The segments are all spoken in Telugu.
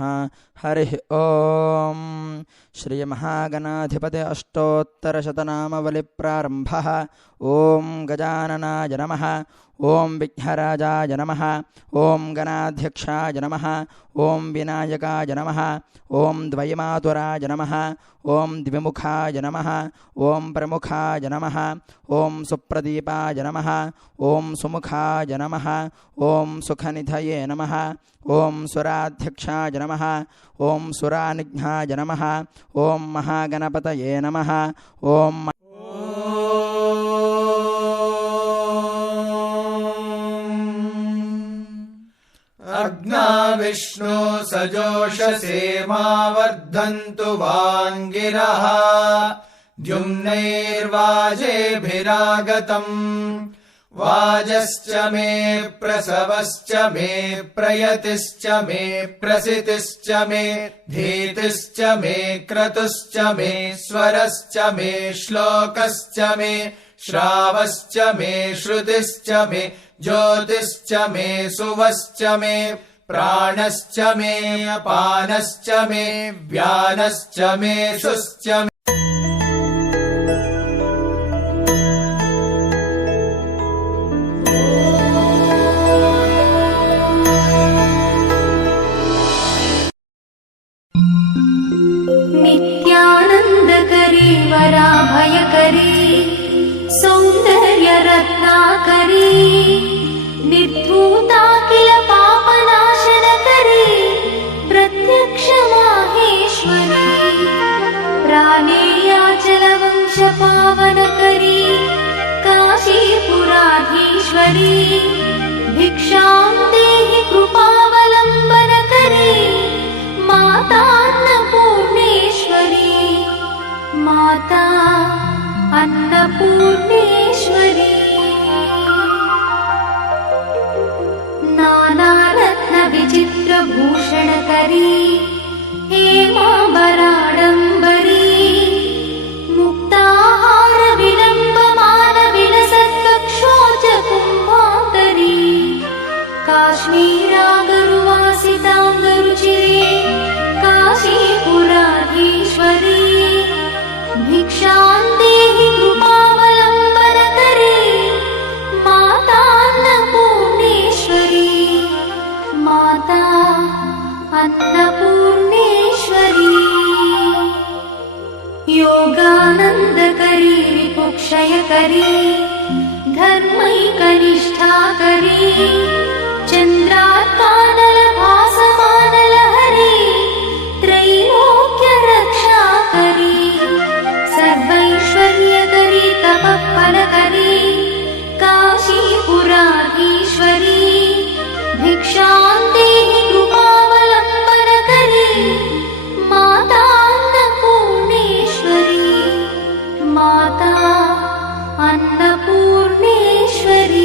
हरिः ॐ श्री महागणाधिपते अष्टोत्तरशतनामवलिप्रारम्भः। ॐ गजाननाय नमः। ॐ विघ्नराजाय नमः। ॐ गणाध्यक्षाय नमः। ॐ विनायकाय नमः। ॐ द्वैमातुराय नमः। ॐ द्विमुखाय नमः। ॐ प्रमुखाय नमः। ॐ सुप्रदीपाय नमः। ॐ सुमुखाय नमः। ॐ सुखनिधये नमः। ॐ सुराध्यक्षाय नमः। ॐ सुरानिघ्नाय नमः। ॐ महागणपतये नमः। ॐ अग्ना विष्णु सजोषसे मा वर्धन्तु वाङ्गिरः द्युम्नैर्वाजेभिरागतम् वाजश्च मे प्रसवश्च मे प्रयतिश्च मे प्रसितिश्च मे धीतिश्च मे क्रतुश्च मे स्वरश्च मे श्लोकश्च मे श्रावश्च मे श्रुतिश्च मे ज्योतिश्च मे सुवश्च मे प्राणश्च मे अपानश्च मे व्यानश्च मे शुश्च मे नित्यानन्दकरी वराभयकरी सौन्दर्यरत्नाकरी निर्धूताखिल पापनाशनकरी प्रत्यक्ष माहेश्वरी प्राणेयाचलवंशपावनकरी काशीपुराधीश्वरी भिक्षां देहि कृपावलम्बनकरी मातान्नपूर्णेश्वरी माता अन्नपूर्णेश्वरी नानारत्नविचित्रभूषणकरी हेमाम्बराडम्बरी मुक्ताहारविलम्बमानविलसत्कक्षोजकुम्भान्तरी काश्मीरागरुवासिताङ्गरुचिरे काशीपुराधीश्वरी भिक्षां देहि कृपावलम्बनकरी मातान्नपूर्णेश्वरी माता अन्नपूर्णेश्वरी योगानन्दकरी रिपुक्षयकरी धर्मैकनिष्ठाकरी चन्द्रात्मानलभासमानलहरी त्रैलोक्यरक्षाकरी सर्वैश्वर्यकरी तपःफलकरी काशीपुराधीश्वरी भिक्षां देहि कृपावलम्बनकरी मातान्नपूर्णेश्वरी माता अन्नपूर्णेश्वरी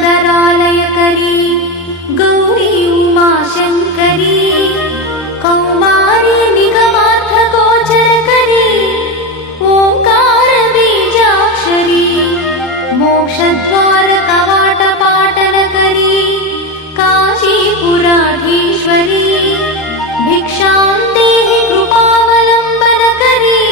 कैलासाचलकन्दरालयकरी गौरी उमाशङ्करी कौमारी निगमार्थगोचरकरी ओङ्कारबीजाक्षरी मोक्षद्वारकवाटपाटनकरी काशीपुराधीश्वरी भिक्षां देहि कृपावलम्बनकरी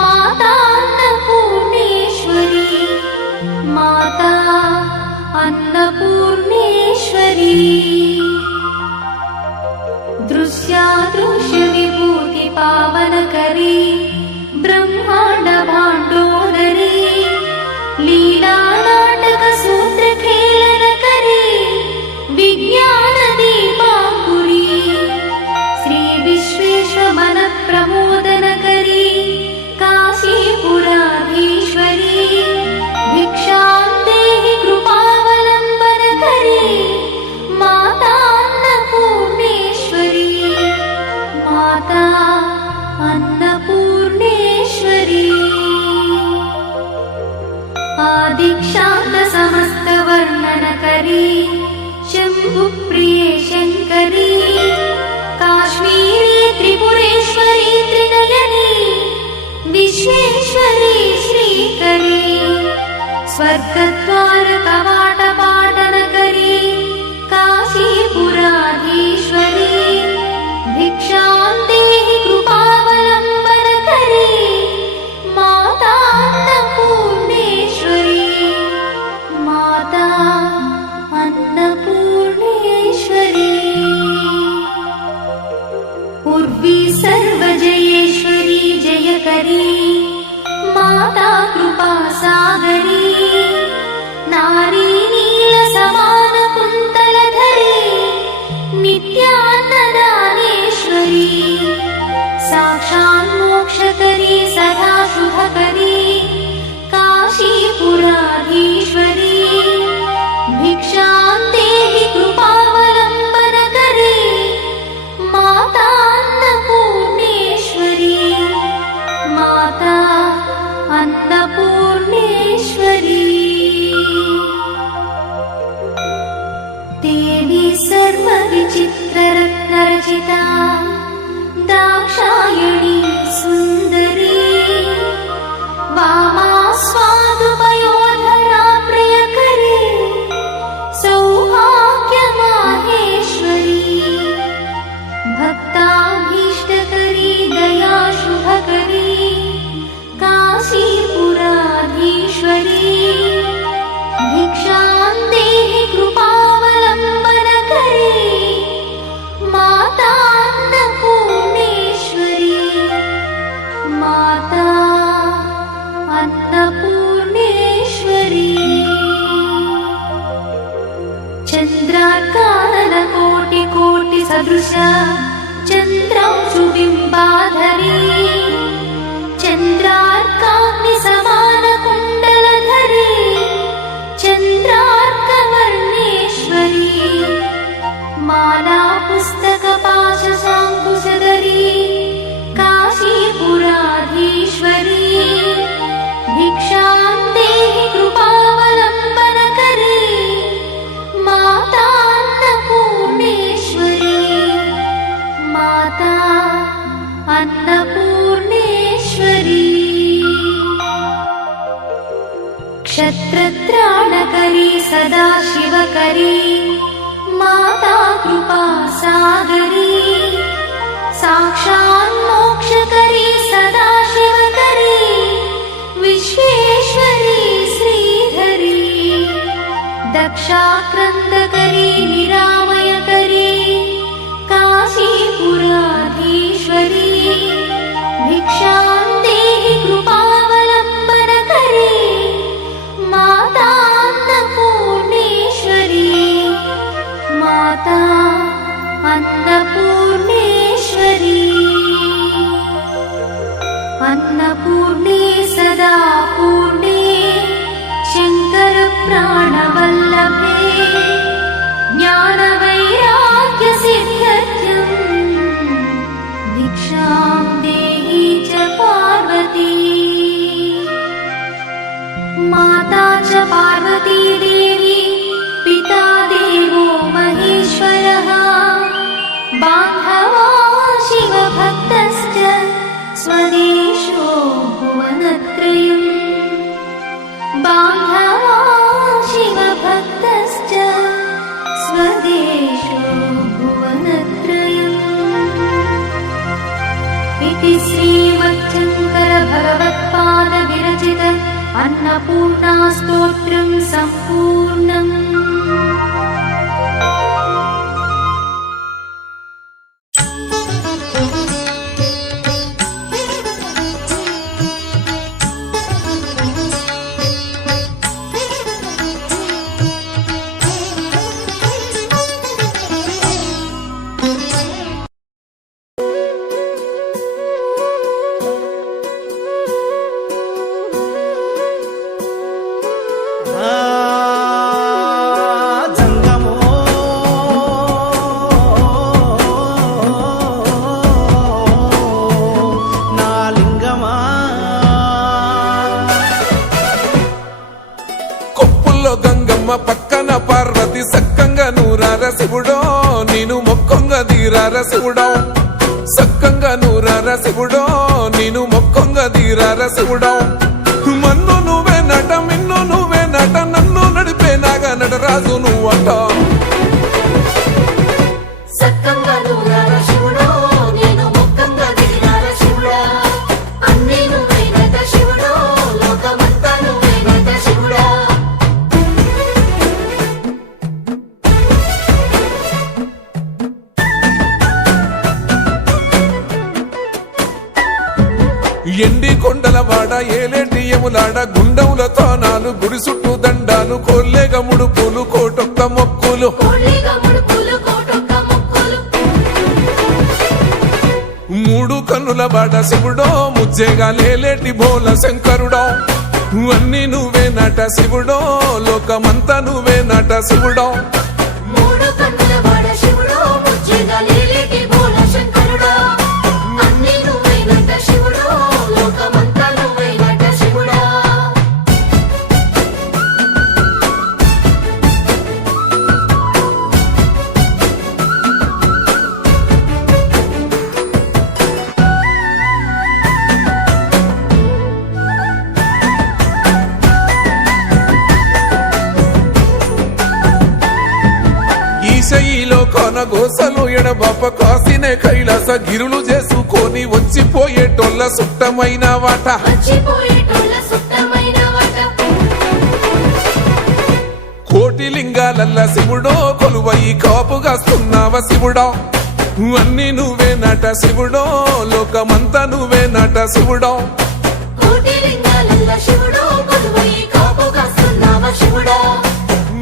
मातान्नपूर्णेश्वरी माता अन्नपूर्णेश्वरी दृश्यादृश्यविभूतिपावनकरी ब्रह्माण्डभाण्डोदरी लीलानाटकसूत्रखेलनकरी विज्ञानदीपाङ्कुरी श्रीविश्वेश्वरमनप्रमोदनकरी काशीपुराधीश्वरी भिक्षां देहि कृपावलम्बनकरी मातान्नपूर्णेश्वरी माता अन्नपूर्णेश्वरी आदिक्षान्तसमस्तवर्णनकरी शम्भुप्रिये शङ्करी काश्मीरी त्रिपुरेश्वरी त्रिनयनी विश्वेश्वरी श्रीकरी स्वर्गद्वारकवाटपाटनकरी देवी सर्वविचित्ररत्नरचिता दाक्षायणी सुन्दरी वामा स्वादुपयोधरा प्रियकरी सौभाग्यमाहेश्वरी भक्ताभीष्टकरी दया शुभकरी काशीपुराधीश्वरी भिक्षां देहि कृपावलम्बनकरी माता अन्नपूर्णेश्वरी माता अन्नपूर्णेश्वरी चन्द्रार्काननकोटिकोटिसदृश चन्द्रांशुबिम्बाधरी चन्द्रार्काग्निसमानकुण्डलधरी चन्द्रार्कवर्णेश्वरी माला पुस्तकपाशशाङ्कुशधरी काशीपुराधीश्वरी भिक्षां देहि कृपावलम्बनकरी माता अन्नपूर्णेश्वरी माता अन्नपूर्णेश्वरी क्षत्रत्राणकरी सदा शिवकरी माता कृपा सागरी साक्षात् मोक्षकरी सदा शिवकरी विश्वेश्वरी श्रीधरी दक्षाक्रन्दकरी निरामयकरी काशीपुराधीश्वरी भिक्षां देहि कृपावलम्बनकरी माता अन्नपूर्णेश्वरी माता अन्नपूर्णेश्वरी अन्नपूर्णे सदा पूर्णे शङ्करप्राणवल्लभे ज्ञानवैराग्यसिद्ध्यर्थं भिक्षां देहि च पार्वती माता च पार्वती देवी पिता देवो महेश्वरः बान्धवा शिवभक्तश्च स्वदेशो भुवनत्रयम् बान्धवा शिवभक्तश्च स्वदेशो भुवनत्रयम् इति श्रीमच्छङ्करभगवत्पादविरचित अन्नपूर्णा स्तोत्रं सम्पूर्णम् పక్కన పార్వతి సక్కంగా నూరార శివుడో నేను మొక్కంగ దీరార శివుడో సక్కంగా నూరార శివుడో నేను మొక్కంగ దీరార శివుడో మన్ను నువ్వే నట మిన్ను నువ్వే నట నన్ను నడిపే నాగా నటరాజు నువ్వంట ఎండి కొండలవాడ ఏలేటి యములాడ గుండములతో నాలు గుడి చుట్టూ దండాలు కోల్లేగ ముడుపులు కోటొక్క మొక్కులు మూడు కన్నుల బాడ శివుడో ముజ్జేగా లేలేటి బోల శంకరుడో అన్ని నువ్వే నట శివుడో లోకమంతా నువ్వే నట శివుడో కొనగోసలు ఎడబాప కాసినే కైలాస గిరులు చేసుకొని వచ్చిపోయేటోళ్ళ సుట్టమైన వాట వచ్చిపోయేటోళ్ళ సుత్తమైన వాట కోటి లింగాలల్ల శివుడో కొలువయి కాపుగాస్తున్నావ శివుడా అన్ని నువ్వే నట శివుడో లోకమంతా నువ్వే నట శివుడో కోటి లింగాలల్ల శివుడో కొలువై కాపుగాస్తున్నావ శివుడా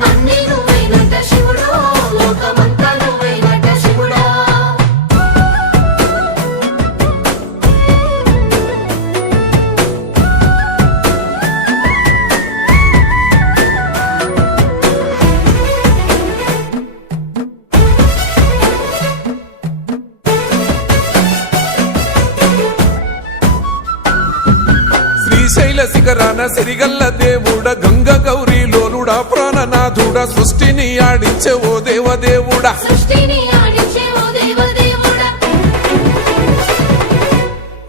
అన్ని నువ్వైనట శివుడో లోకమంతా నువ్వైనట శివుడా శ్రీశైల శిఖరాన సిరిగల్ల దేవుడ గంగ గౌరీ లోలుడా ప్రాణనాథుడా సృష్టిని ఆడించే ఓ దేవదేవుడా సృష్టిని ఆడించే ఓ దేవదేవుడా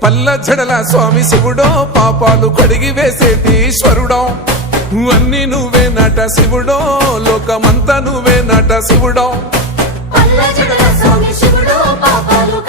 పల్ల జడల స్వామి శివుడో పాపాలు కడిగి వేసేటి ఈశ్వరుడో అన్ని నువ్వే నట శివుడో లోకమంతా నువ్వే నట శివుడో పల్ల జడల స్వామి శివుడో పాపాలు